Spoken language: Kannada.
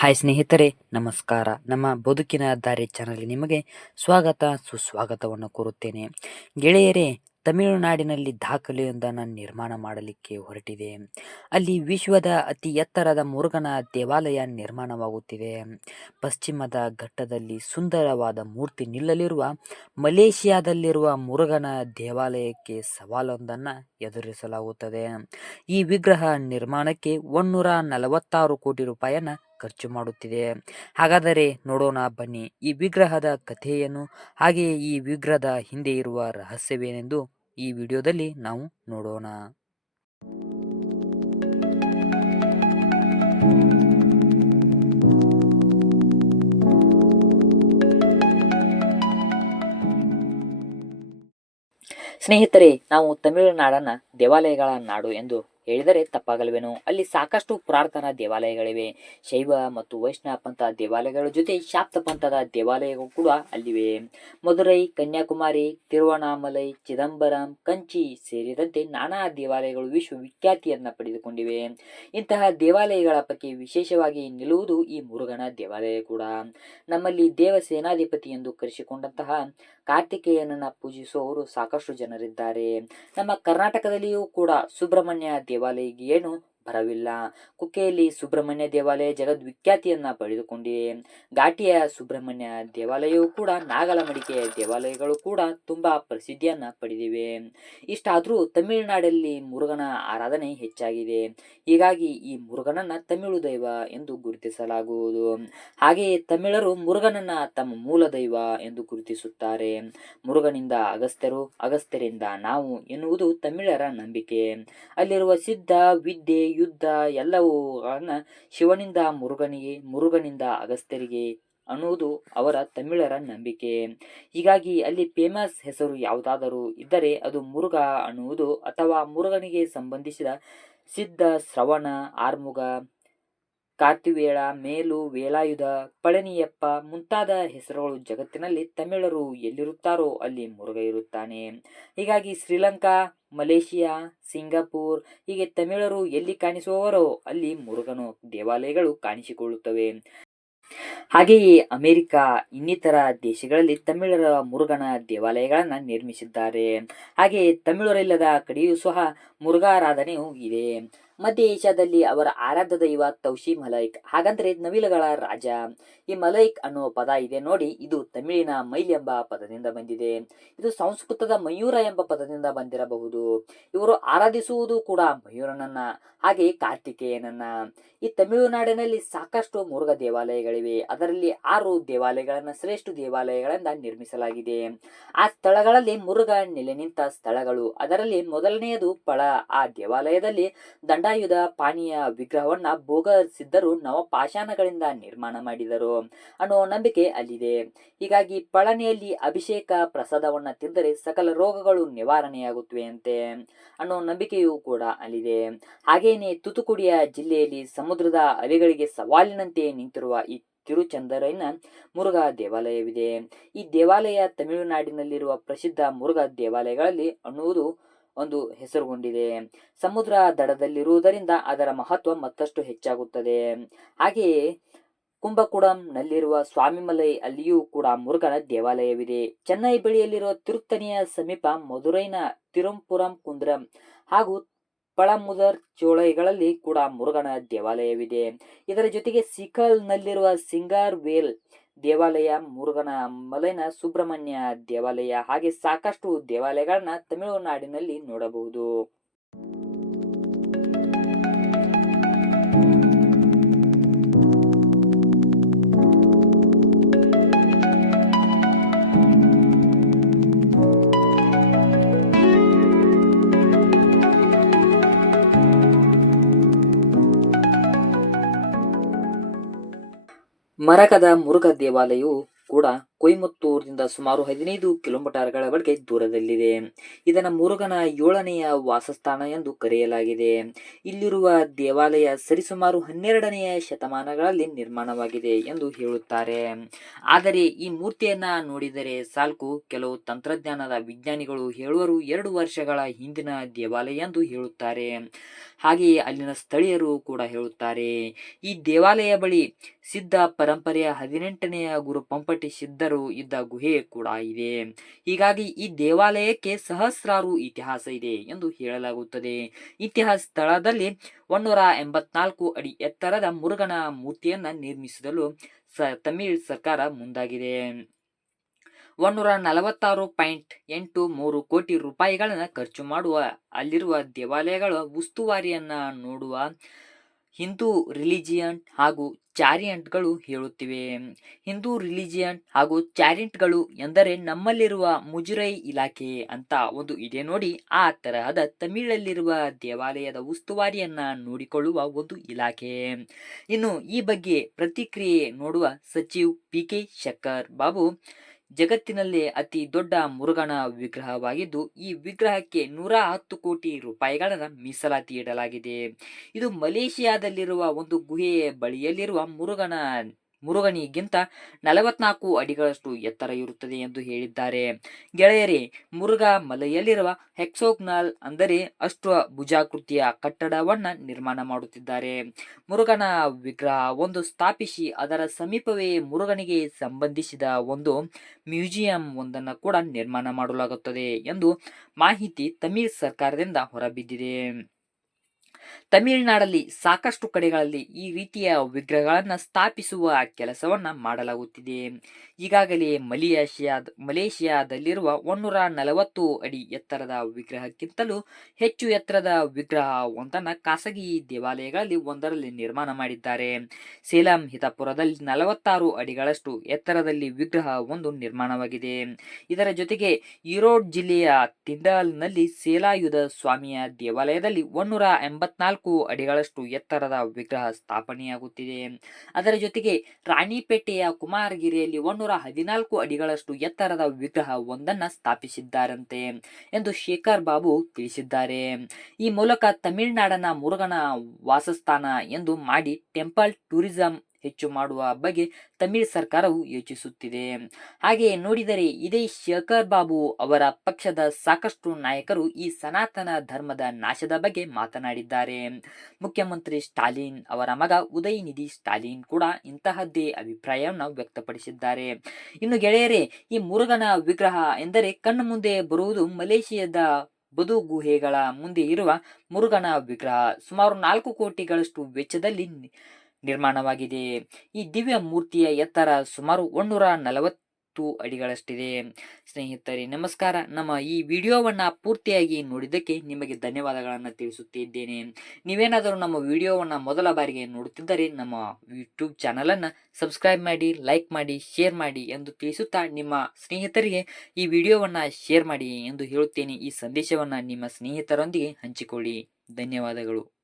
ಹಾಯ್ ಸ್ನೇಹಿತರೆ, ನಮಸ್ಕಾರ. ನಮ್ಮ ಬದುಕಿನ ದಾರಿ ಚಾನಲ್ ನಿಮಗೆ ಸ್ವಾಗತ, ಸುಸ್ವಾಗತವನ್ನು ಕೋರುತ್ತೇನೆ. ಗೆಳೆಯರೇ, ತಮಿಳುನಾಡಿನಲ್ಲಿ ದಾಖಲೆಯೊಂದನ್ನು ನಿರ್ಮಾಣ ಮಾಡಲಿಕ್ಕೆ ಹೊರಟಿದೆ. ಅಲ್ಲಿ ವಿಶ್ವದ ಅತಿ ಎತ್ತರದ ಮುರುಗನ ದೇವಾಲಯ ನಿರ್ಮಾಣವಾಗುತ್ತಿದೆ. ಪಶ್ಚಿಮದ ಘಟ್ಟದಲ್ಲಿ ಸುಂದರವಾದ ಮೂರ್ತಿ ನಿಲ್ಲಲಿರುವ, ಮಲೇಷಿಯಾದಲ್ಲಿರುವ ಮುರುಗನ ದೇವಾಲಯಕ್ಕೆ ಸವಾಲೊಂದನ್ನು ಎದುರಿಸಲಾಗುತ್ತದೆ. ಈ ವಿಗ್ರಹ ನಿರ್ಮಾಣಕ್ಕೆ ಒನ್ನೂರ ನಲವತ್ತಾರು ಕೋಟಿ ರೂಪಾಯಿಯನ್ನ ಖರ್ಚು ಮಾಡುತ್ತಿದೆ. ಹಾಗಾದರೆ ನೋಡೋಣ ಬನ್ನಿ, ಈ ವಿಗ್ರಹದ ಕಥೆಯನ್ನು, ಹಾಗೆಯೇ ಈ ವಿಗ್ರಹದ ಹಿಂದೆ ಇರುವ ರಹಸ್ಯವೇನೆಂದು ಈ ವಿಡಿಯೋದಲ್ಲಿ ನಾವು ನೋಡೋಣ. ಸ್ನೇಹಿತರೆ, ನಾವು ತಮಿಳುನಾಡನ್ನು ದೇವಾಲಯಗಳ ನಾಡು ಎಂದು ಹೇಳಿದರೆ ತಪ್ಪಾಗಲ್ವೇನೋ? ಅಲ್ಲಿ ಸಾಕಷ್ಟು ಪ್ರಾರ್ಥನಾ ದೇವಾಲಯಗಳಿವೆ. ಶೈವ ಮತ್ತು ವೈಷ್ಣವ ಪಂಥ ದೇವಾಲಯಗಳ ಜೊತೆ ಶಾಪ್ತ ಪಂಥದ ದೇವಾಲಯಗಳು ಕೂಡ ಅಲ್ಲಿವೆ. ಮಧುರೈ, ಕನ್ಯಾಕುಮಾರಿ, ತಿರುವಣಾಮಲೈ, ಚಿದಂಬರಂ, ಕಂಚಿ ಸೇರಿದಂತೆ ನಾನಾ ದೇವಾಲಯಗಳು ವಿಶ್ವವಿಖ್ಯಾತಿಯನ್ನ ಪಡೆದುಕೊಂಡಿವೆ. ಇಂತಹ ದೇವಾಲಯಗಳ ಬಗ್ಗೆ ವಿಶೇಷವಾಗಿ ನಿಲ್ಲುವುದು ಈ ಮುರುಘನ ದೇವಾಲಯ ಕೂಡ. ನಮ್ಮಲ್ಲಿ ದೇವ ಸೇನಾಧಿಪತಿ ಎಂದು ಕರೆಸಿಕೊಂಡಂತಹ ಕಾರ್ತಿಕೇಯನನ್ನ ಪೂಜಿಸುವವರು ಸಾಕಷ್ಟು ಜನರಿದ್ದಾರೆ. ನಮ್ಮ ಕರ್ನಾಟಕದಲ್ಲಿಯೂ ಕೂಡ ಸುಬ್ರಹ್ಮಣ್ಯ ದೇವಾಲಯಕ್ಕೆ ಏನು ಬರವಿಲ್ಲ. ಕುಕ್ಕೆಯಲ್ಲಿ ಸುಬ್ರಹ್ಮಣ್ಯ ದೇವಾಲಯ ಜಗದ್ವಿಖ್ಯಾತಿಯನ್ನ ಪಡೆದುಕೊಂಡಿದೆ. ಘಾಟಿಯ ಸುಬ್ರಹ್ಮಣ್ಯ ದೇವಾಲಯವು ಕೂಡ ನಾಗಲಮಡಿಕೆಯ ದೇವಾಲಯಗಳು ಕೂಡ ತುಂಬಾ ಪ್ರಸಿದ್ಧಿಯನ್ನ ಪಡೆದಿವೆ. ಇಷ್ಟಾದರೂ ತಮಿಳುನಾಡಲ್ಲಿ ಮುರುಗನ ಆರಾಧನೆ ಹೆಚ್ಚಾಗಿದೆ. ಹೀಗಾಗಿ ಈ ಮುರುಗನನ್ನ ತಮಿಳು ದೈವ ಎಂದು ಗುರುತಿಸಲಾಗುವುದು. ಹಾಗೆಯೇ ತಮಿಳರು ಮುರುಗನನ್ನ ತಮ್ಮ ಮೂಲ ದೈವ ಎಂದು ಗುರುತಿಸುತ್ತಾರೆ. ಮುರುಗನಿಂದ ಅಗಸ್ತ್ಯರು, ಅಗಸ್ತ್ಯರಿಂದ ನಾವು ಎನ್ನುವುದು ತಮಿಳರ ನಂಬಿಕೆ. ಅಲ್ಲಿರುವ ಸಿದ್ಧ, ವಿದ್ಯೆ ಯುದ್ಧ ಎಲ್ಲವೂ ಶಿವನಿಂದ ಮುರುಗನಿಗೆ, ಮುರುಗನಿಂದ ಅಗಸ್ತ್ಯರಿಗೆ ಅನ್ನುವುದು ಅವರ ತಮಿಳರ ನಂಬಿಕೆ. ಹೀಗಾಗಿ ಅಲ್ಲಿ ಫೇಮಸ್ ಹೆಸರು ಯಾವುದಾದರೂ ಇದ್ದರೆ ಅದು ಮುರುಗ ಅನ್ನುವುದು ಅಥವಾ ಮುರುಗನಿಗೆ ಸಂಬಂಧಿಸಿದ ಸಿದ್ಧ ಶ್ರವಣ, ಆರ್ಮುಗ, ಕಾರ್ತಿವೇಳ, ಮೇಲು ವೇಲಾಯುಧ ಪಳನಿಯಪ್ಪ ಮುಂತಾದ ಹೆಸರುಗಳು ಜಗತ್ತಿನಲ್ಲಿ ತಮಿಳರು ಎಲ್ಲಿರುತ್ತಾರೋ ಅಲ್ಲಿ ಮುರುಗ ಇರುತ್ತಾನೆ ಹೀಗಾಗಿ ಶ್ರೀಲಂಕಾ ಮಲೇಷಿಯಾ, ಸಿಂಗಾಪುರ್, ಹೀಗೆ ತಮಿಳರು ಎಲ್ಲಿ ಕಾಣಿಸುವವರೋ ಅಲ್ಲಿ ಮುರುಗನು ದೇವಾಲಯಗಳು ಕಾಣಿಸಿಕೊಳ್ಳುತ್ತವೆ. ಹಾಗೆಯೇ ಅಮೆರಿಕ, ಇನ್ನಿತರ ದೇಶಗಳಲ್ಲಿ ತಮಿಳರ ಮುರುಗನ ದೇವಾಲಯಗಳನ್ನು ನಿರ್ಮಿಸಿದ್ದಾರೆ. ಹಾಗೆಯೇ ತಮಿಳರಿಲ್ಲದ ಕಡೆಯೂ ಸಹ ಮುರುಘಾರಾಧನೆಯೂ ಇದೆ. ಮಧ್ಯ ಏಷ್ಯಾದಲ್ಲಿ ಅವರ ಆರಾಧ್ಯ ದೈವ ತೌಶಿ ಮಲೈಕ್. ಹಾಗಂದ್ರೆ ನವಿಲುಗಳ ರಾಜ. ಈ ಮಲೈಕ್ ಅನ್ನೋ ಪದ ಇದೆ ನೋಡಿ, ಇದು ತಮಿಳಿನ ಮೈಲ್ ಎಂಬ ಪದದಿಂದ ಬಂದಿದೆ. ಇದು ಸಂಸ್ಕೃತದ ಮಯೂರ ಎಂಬ ಪದದಿಂದ ಬಂದಿರಬಹುದು. ಇವರು ಆರಾಧಿಸುವುದು ಕೂಡ ಮಯೂರನನ್ನ, ಹಾಗೆ ಕಾರ್ತಿಕೇಯನನ್ನ. ಈ ತಮಿಳುನಾಡಿನಲ್ಲಿ ಸಾಕಷ್ಟು ಮುರುಘ ದೇವಾಲಯಗಳಿವೆ. ಅದರಲ್ಲಿ ಆರು ದೇವಾಲಯಗಳನ್ನ ಶ್ರೇಷ್ಠ ದೇವಾಲಯಗಳಿಂದ ನಿರ್ಮಿಸಲಾಗಿದೆ. ಆ ಸ್ಥಳಗಳಲ್ಲಿ ಮುರುಘ ನೆಲೆ ನಿಂತ ಸ್ಥಳಗಳು. ಅದರಲ್ಲಿ ಮೊದಲನೆಯದು ಪಳ. ಆ ದೇವಾಲಯದಲ್ಲಿ ದಂಡಾಯುಧ ಪಾನೀಯ ವಿಗ್ರಹವನ್ನ ಭೋಗ ಸಿದ್ಧರು ನವಪಾಷಾಣಗಳಿಂದ ನಿರ್ಮಾಣ ಮಾಡಿದರು ಅನ್ನೋ ನಂಬಿಕೆ ಅಲ್ಲಿದೆ. ಹೀಗಾಗಿ ಪಳನೆಯಲ್ಲಿ ಅಭಿಷೇಕ ಪ್ರಸಾದವನ್ನ ತಿಂದರೆ ಸಕಲ ರೋಗಗಳು ನಿವಾರಣೆಯಾಗುತ್ತವೆ ಅಂತೆ ಅನ್ನೋ ನಂಬಿಕೆಯೂ ಕೂಡ ಅಲ್ಲಿದೆ. ಹಾಗೇನೆ ತೂತುಕುಡಿಯ ಜಿಲ್ಲೆಯಲ್ಲಿ ಸಮುದ್ರದ ಅಲೆಗಳಿಗೆ ಸವಾಲಿನಂತೆ ನಿಂತಿರುವ ಈ ತಿರುಚಂದರೈನ ಮುರುಘಾ ದೇವಾಲಯವಿದೆ. ಈ ದೇವಾಲಯ ತಮಿಳುನಾಡಿನಲ್ಲಿರುವ ಪ್ರಸಿದ್ಧ ಮುರುಘಾ ದೇವಾಲಯಗಳಲ್ಲಿ ಅನ್ನುವುದು ಒಂದು ಹೆಸರುಗೊಂಡಿದೆ. ಸಮುದ್ರ ದಡದಲ್ಲಿರುವುದರಿಂದ ಅದರ ಮಹತ್ವ ಮತ್ತಷ್ಟು ಹೆಚ್ಚಾಗುತ್ತದೆ. ಹಾಗೆಯೇ ಕುಂಭಕುಡಂನಲ್ಲಿರುವ ಸ್ವಾಮಿಮಲೈ ಅಲ್ಲಿಯೂ ಕೂಡ ಮುರುಗನ ದೇವಾಲಯವಿದೆ. ಚೆನ್ನೈ ಬಳಿಯಲ್ಲಿರುವ ತಿರುತ್ತನೆಯ ಸಮೀಪ ಮಧುರೈನ ತಿರುಂಪುರಂ ಕುಂದ್ರಂ ಹಾಗೂ ಪಳಮುದರ್ ಚೋಳೈಗಳಲ್ಲಿ ಕೂಡ ಮುರುಗನ ದೇವಾಲಯವಿದೆ. ಇದರ ಜೊತೆಗೆ ಸಿಕಲ್ನಲ್ಲಿರುವ ಸಿಂಗಾರ್ ವೇಲ್ ದೇವಾಲಯ ಮುರುಗನ ಮಲೈನ ಸುಬ್ರಹ್ಮಣ್ಯ ದೇವಾಲಯ ಹಾಗೆ ಸಾಕಷ್ಟು ದೇವಾಲಯಗಳನ್ನ ತಮಿಳುನಾಡಿನಲ್ಲಿ ನೋಡಬಹುದು. ಮರಕದ ಮುರುಘ ದೇವಾಲಯವು ಕೂಡ ಕೊಯಮತ್ತೂರಿನಿಂದ ಸುಮಾರು ಹದಿನೈದು ಕಿಲೋಮೀಟರ್ಗಳ ಬಳಿಗೆ ದೂರದಲ್ಲಿದೆ. ಇದನ್ನು ಮುರುಗನ ಏಳನೆಯ ವಾಸಸ್ಥಾನ ಎಂದು ಕರೆಯಲಾಗಿದೆ. ಇಲ್ಲಿರುವ ದೇವಾಲಯ ಸರಿಸುಮಾರು ಹನ್ನೆರಡನೆಯ ಶತಮಾನಗಳಲ್ಲಿ ನಿರ್ಮಾಣವಾಗಿದೆ ಎಂದು ಹೇಳುತ್ತಾರೆ. ಆದರೆ ಈ ಮೂರ್ತಿಯನ್ನ ನೋಡಿದರೆ ಸಾಲ್ಕು, ಕೆಲವು ತಂತ್ರಜ್ಞಾನದ ವಿಜ್ಞಾನಿಗಳು ಹೇಳುವರು ಎರಡು ವರ್ಷಗಳ ಹಿಂದಿನ ದೇವಾಲಯ ಎಂದು ಹೇಳುತ್ತಾರೆ. ಹಾಗೆಯೇ ಅಲ್ಲಿನ ಸ್ಥಳೀಯರು ಕೂಡ ಹೇಳುತ್ತಾರೆ. ಈ ದೇವಾಲಯ ಬಳಿ ಸಿದ್ಧ ಪರಂಪರೆಯ ಹದಿನೆಂಟನೆಯ ಗುರು ಪಂಪಟಿ ಸಿದ್ಧರು ಇದ್ದ ಗುಹೆ ಕೂಡ ಇದೆ. ಹೀಗಾಗಿ ಈ ದೇವಾಲಯಕ್ಕೆ ಸಹಸ್ರಾರು ಇತಿಹಾಸ ಇದೆ ಎಂದು ಹೇಳಲಾಗುತ್ತದೆ. ಇತಿಹಾಸ ಸ್ಥಳದಲ್ಲಿ ಒಂದೂರ ಎಂಬತ್ನಾಲ್ಕು ಅಡಿ ಎತ್ತರದ ಮುರುಗನ ಮೂರ್ತಿಯನ್ನ ನಿರ್ಮಿಸಲು ಸ, ತಮಿಳ್ ಸರ್ಕಾರ ಮುಂದಾಗಿದೆ. ಒಂದೂರ ನಲವತ್ತಾರು ಪಾಯಿಂಟ್ ಎಂಟು ಮೂರು ಕೋಟಿ ರೂಪಾಯಿಗಳನ್ನು ಖರ್ಚು ಮಾಡುವ, ಅಲ್ಲಿರುವ ದೇವಾಲಯಗಳ ಉಸ್ತುವಾರಿಯನ್ನ ನೋಡುವ ಹಿಂದೂ ರಿಲಿಜಿಯನ್ ಹಾಗೂ ಚಾರಿಯಂಟ್ಗಳು ಹೇಳುತ್ತಿವೆ. ಹಿಂದೂ ರಿಲಿಜಿಯನ್ ಹಾಗೂ ಚಾರಿಯಂಟ್ಗಳು ಎಂದರೆ ನಮ್ಮಲ್ಲಿರುವ ಮುಜುರೈ ಇಲಾಖೆ ಅಂತ ಒಂದು ಇದೆ ನೋಡಿ. ಆ ತರಹದ ತಮಿಳಲ್ಲಿರುವ ದೇವಾಲಯದ ಉಸ್ತುವಾರಿಯನ್ನ ನೋಡಿಕೊಳ್ಳುವ ಒಂದು ಇಲಾಖೆ. ಇನ್ನು ಈ ಬಗ್ಗೆ ಪ್ರತಿಕ್ರಿಯೆ ನೋಡುವ ಸಚಿವ್ ಪಿ ಕೆ ಶಕ್ಕರ್ ಬಾಬು ಜಗತ್ತಿನಲ್ಲೇ ಅತಿ ದೊಡ್ಡ ಮುರುಗನ ವಿಗ್ರಹವಾಗಿದ್ದು, ಈ ವಿಗ್ರಹಕ್ಕೆ ನೂರ ಹತ್ತು ಕೋಟಿ ರೂಪಾಯಿಗಳನ್ನು ಮೀಸಲಾತಿ ಇಡಲಾಗಿದೆ. ಇದು ಮಲೇಷಿಯಾದಲ್ಲಿರುವ ಒಂದು ಗುಹೆಯ ಬಳಿಯಲ್ಲಿರುವ ಮುರುಗನ ಮುರುಗನಿಗಿಂತ ನಲವತ್ನಾಲ್ಕು ಅಡಿಗಳಷ್ಟು ಎತ್ತರ ಇರುತ್ತದೆ ಎಂದು ಹೇಳಿದ್ದಾರೆ. ಗೆಳೆಯರೇ ಮುರುಗ ಮಲೆಯಲ್ಲಿರುವ ಹೆಕ್ಸೋಗ್ನಾಲ್ ಅಂದರೆ ಅಷ್ಟು ಭುಜಾಕೃತಿಯ ಕಟ್ಟಡವನ್ನ ನಿರ್ಮಾಣ ಮಾಡುತ್ತಿದ್ದಾರೆ. ಮುರುಗನ ವಿಗ್ರಹ ಒಂದು ಸ್ಥಾಪಿಸಿ ಅದರ ಸಮೀಪವೇ ಮುರುಗನಿಗೆ ಸಂಬಂಧಿಸಿದ ಒಂದು ಮ್ಯೂಸಿಯಂ ಒಂದನ್ನು ಕೂಡ ನಿರ್ಮಾಣ ಮಾಡಲಾಗುತ್ತದೆ ಎಂದು ಮಾಹಿತಿ ತಮಿಳ್ ಸರ್ಕಾರದಿಂದ ಹೊರಬಿದ್ದಿದೆ. ತಮಿಳುನಾಡಲ್ಲಿ ಸಾಕಷ್ಟು ಕಡೆಗಳಲ್ಲಿ ಈ ರೀತಿಯ ವಿಗ್ರಹಗಳನ್ನು ಸ್ಥಾಪಿಸುವ ಕೆಲಸವನ್ನ ಮಾಡಲಾಗುತ್ತಿದೆ. ಈಗಾಗಲೇ ಮಲೇಷಿಯಾದ, ಮಲೇಷಿಯಾದಲ್ಲಿರುವ ಒಂದೂರ ನಲವತ್ತು ಅಡಿ ಎತ್ತರದ ವಿಗ್ರಹಕ್ಕಿಂತಲೂ ಹೆಚ್ಚು ಎತ್ತರದ ವಿಗ್ರಹ ಒಂದನ್ನು ಖಾಸಗಿ ದೇವಾಲಯಗಳಲ್ಲಿ ಒಂದರಲ್ಲಿ ನಿರ್ಮಾಣ ಮಾಡಿದ್ದಾರೆ. ಸೇಲಂ, ಹಿತಾಪುರದಲ್ಲಿ ನಲವತ್ತಾರು ಅಡಿಗಳಷ್ಟು ಎತ್ತರದಲ್ಲಿ ವಿಗ್ರಹ ಒಂದು ನಿರ್ಮಾಣವಾಗಿದೆ. ಇದರ ಜೊತೆಗೆ ಈರೋಡ್ ಜಿಲ್ಲೆಯ ತಿಂಡಾಲ್ನಲ್ಲಿ ಸೇಲಾಯುಧ ಸ್ವಾಮಿಯ ದೇವಾಲಯದಲ್ಲಿ ಒಂದೂರ ಎಂಬತ್ನಾಲ್ಕು ಅಡಿಗಳಷ್ಟು ಎತ್ತರದ ವಿಗ್ರಹ ಸ್ಥಾಪನೆಯಾಗುತ್ತಿದೆ. ಅದರ ಜೊತೆಗೆ ರಾಣಿಪೇಟೆಯ ಕುಮಾರಗಿರಿಯಲ್ಲಿ ಒಂದೂರ ಹದಿನಾಲ್ಕು ಅಡಿಗಳಷ್ಟು ಎತ್ತರದ ವಿಗ್ರಹ ಒಂದನ್ನ ಸ್ಥಾಪಿಸಿದ್ದಾರಂತೆ ಎಂದು ಶೇಖರ್ ಬಾಬು ತಿಳಿಸಿದ್ದಾರೆ. ಈ ಮೂಲಕ ತಮಿಳುನಾಡನ ಮುರುಗನ ವಾಸಸ್ಥಾನ ಎಂದು ಮಾಡಿ ಟೆಂಪಲ್ ಟೂರಿಸಂ ಹೆಚ್ಚು ಮಾಡುವ ಬಗ್ಗೆ ತಮಿಳು ಸರ್ಕಾರವು ಯೋಚಿಸುತ್ತಿದೆ. ಹಾಗೆ ನೋಡಿದರೆ ಇದೇ ಶೇಖರ್ ಬಾಬು ಅವರ ಪಕ್ಷದ ಸಾಕಷ್ಟು ನಾಯಕರು ಈ ಸನಾತನ ಧರ್ಮದ ನಾಶದ ಬಗ್ಗೆ ಮಾತನಾಡಿದ್ದಾರೆ. ಮುಖ್ಯಮಂತ್ರಿ ಸ್ಟಾಲಿನ್ ಅವರ ಮಗ ಉದಯನಿಧಿ ಸ್ಟಾಲಿನ್ ಕೂಡ ಇಂತಹದ್ದೇ ಅಭಿಪ್ರಾಯವನ್ನು ವ್ಯಕ್ತಪಡಿಸಿದ್ದಾರೆ. ಇನ್ನು ಗೆಳೆಯರೇ, ಈ ಮುರುಗನ ವಿಗ್ರಹ ಎಂದರೆ ಕಣ್ಣು ಮುಂದೆ ಬರುವುದು ಮಲೇಷಿಯಾದ ಬದು ಗುಹೆಗಳ ಮುಂದೆ ಇರುವ ಮುರುಗನ ವಿಗ್ರಹ. ಸುಮಾರು ನಾಲ್ಕು ಕೋಟಿಗಳಷ್ಟು ವೆಚ್ಚದಲ್ಲಿ ನಿರ್ಮಾಣವಾಗಿದೆ. ಈ ದಿವ್ಯ ಮೂರ್ತಿಯ ಎತ್ತರ ಸುಮಾರು ಒಂದೂರ ನಲವತ್ತು ಅಡಿಗಳಷ್ಟಿದೆ. ಸ್ನೇಹಿತರೆ, ನಮಸ್ಕಾರ. ನಮ್ಮ ಈ ವಿಡಿಯೋವನ್ನು ಪೂರ್ತಿಯಾಗಿ ನೋಡಿದ್ದಕ್ಕೆ ನಿಮಗೆ ಧನ್ಯವಾದಗಳನ್ನು ತಿಳಿಸುತ್ತಿದ್ದೇನೆ. ನೀವೇನಾದರೂ ನಮ್ಮ ವಿಡಿಯೋವನ್ನು ಮೊದಲ ಬಾರಿಗೆ ನೋಡುತ್ತಿದ್ದರೆ ನಮ್ಮ ಯೂಟ್ಯೂಬ್ ಚಾನಲನ್ನು ಸಬ್ಸ್ಕ್ರೈಬ್ ಮಾಡಿ, ಲೈಕ್ ಮಾಡಿ, ಶೇರ್ ಮಾಡಿ ಎಂದು ತಿಳಿಸುತ್ತಾ ನಿಮ್ಮ ಸ್ನೇಹಿತರಿಗೆ ಈ ವಿಡಿಯೋವನ್ನು ಶೇರ್ ಮಾಡಿ ಎಂದು ಹೇಳುತ್ತೇನೆ. ಈ ಸಂದೇಶವನ್ನು ನಿಮ್ಮ ಸ್ನೇಹಿತರೊಂದಿಗೆ ಹಂಚಿಕೊಳ್ಳಿ. ಧನ್ಯವಾದಗಳು.